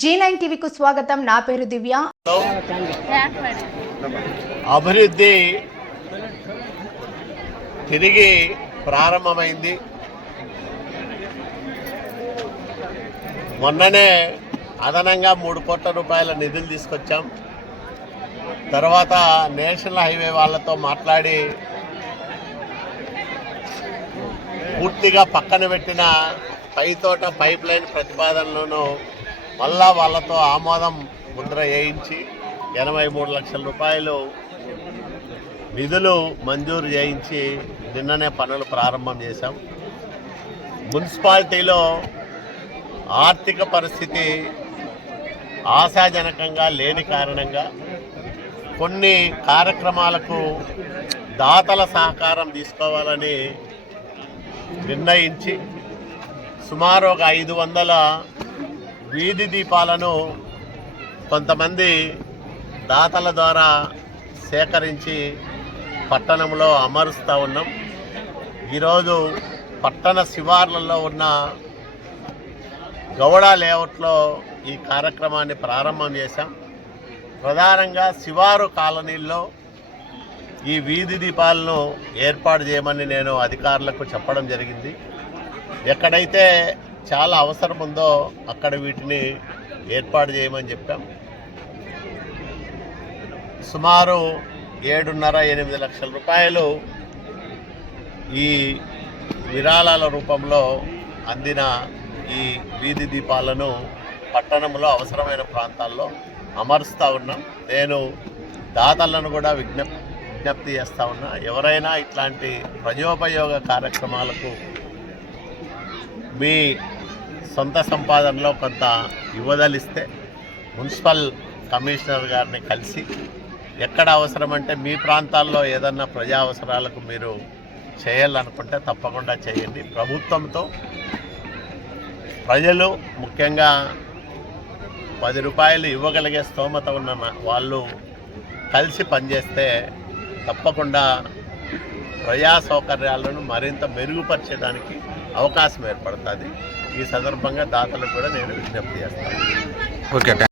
G nine టీవీకు స్వాగతం. నా పేరు దివ్య. అభివృద్ధి తిరిగి ప్రారంభమైంది. మొన్ననే అదనంగా మూడు కోట్ల రూపాయల నిధులు తీసుకొచ్చాం. తర్వాత నేషనల్ హైవే వాళ్ళతో మాట్లాడి పూర్తిగా పక్కన పెట్టిన పైతోట పైప్ లైన్ ప్రతిపాదనలను మళ్ళా వాళ్ళతో ఆమోదం ముద్ర వేయించి ఎనభై మూడు లక్షల రూపాయలు నిధులు మంజూరు చేయించి నిన్ననే పనులు ప్రారంభం చేశాం. మున్సిపాలిటీలో ఆర్థిక పరిస్థితి ఆశాజనకంగా లేని కారణంగా కొన్ని కార్యక్రమాలకు దాతల సహకారం తీసుకోవాలని నిర్ణయించి సుమారు ఒక ఐదు వందల వీధి దీపాలను కొంతమంది దాతల ద్వారా సేకరించి పట్టణంలో అమరుస్తూ ఉన్నాం. ఈరోజు పట్టణ శివార్లలో ఉన్న గౌడ లేఅవుట్లో ఈ కార్యక్రమాన్ని ప్రారంభం చేశాం. ప్రధానంగా శివారు కాలనీల్లో ఈ వీధి దీపాలను ఏర్పాటు చేయమని నేను అధికారులకు చెప్పడం జరిగింది. ఎక్కడైతే చాలా అవసరం ఉందో అక్కడ వీటిని ఏర్పాటు చేయమని చెప్పాం. సుమారు ఏడున్నర ఎనిమిది లక్షల రూపాయలు ఈ విరాళాల రూపంలో అందిన ఈ వీధి దీపాలను పట్టణంలో అవసరమైన ప్రాంతాల్లో అమరుస్తూ ఉన్నాం. నేను దాతలను కూడా విజ్ఞప్ విజ్ఞప్తి చేస్తూ ఉన్నా ఎవరైనా ఇట్లాంటి ప్రజోపయోగ కార్యక్రమాలకు మీ సొంత సంపాదనలో కొంత ఇవ్వదలిస్తే మున్సిపల్ కమిషనర్ గారిని కలిసి ఎక్కడ అవసరమంటే మీ ప్రాంతాల్లో ఏదన్నా ప్రజా అవసరాలకు మీరు చేయాలనుకుంటే తప్పకుండా చేయండి. ప్రభుత్వంతో ప్రజలు ముఖ్యంగా పది రూపాయలు ఇవ్వగలిగే స్తోమత ఉన్న వాళ్ళు కలిసి పనిచేస్తే తప్పకుండా ప్రజా సౌకర్యాలను మరింత మెరుగుపరచడానికి అవకాశం ఏర్పడుతుంది. ఈ సందర్భంగా దాతలకు కూడా నేను విజ్ఞప్తి చేస్తాను. ఓకే